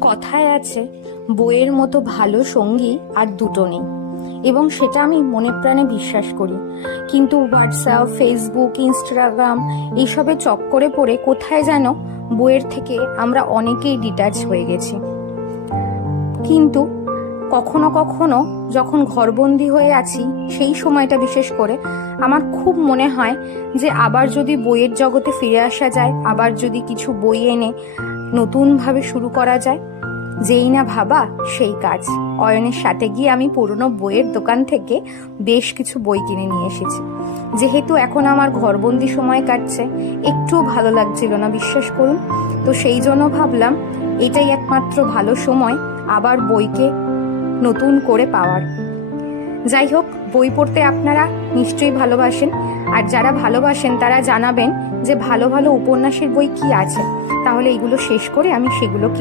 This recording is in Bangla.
কথায় আছে, বইয়ের মতো ভালো সঙ্গী আর দুটো নেই। এবং সেটা আমি মনে প্রাণে বিশ্বাস করি। কিন্তু হোয়াটসঅ্যাপ ফেসবুক ইনস্টাগ্রাম এইসবে চক্করে পড়ে কোথায় যেন বইয়ের থেকে আমরা অনেকেই ডিটাচ হয়ে গেছি। কিন্তু কখনো কখনো যখন ঘরবন্দি হয়ে আছি, সেই সময়টা বিশেষ করে আমার খুব মনে হয় যে আবার যদি বইয়ের জগতে ফিরে আসা যায়, আবার যদি কিছু বই এনে নতুনভাবে শুরু করা যায়? যেই না ভাবা, সেই কাজ। অয়নের সাথে গিয়ে আমি পুরনো বইয়ের দোকান থেকে বেশ কিছু বই কিনে নিয়ে এসেছি। যেহেতু এখন আমার ঘরবন্দি সময় কাটছে, একটুও ভালো লাগছিল না, বিশ্বাস করুন। তো সেই জন্য ভাবলাম, এটাই একমাত্র ভালো সময় আবার বইকে নতুন করে পাওয়ার। যাই হোক, বই পড়তে আপনারা নিশ্চয়ই ভালোবাসেন। আর যারা ভালোবাসেন, তারা জানাবেন যে ভালো ভালো উপন্যাসের বই কি আছে। তাহলে এইগুলো শেষ করে আমি সেগুলো কিনবো।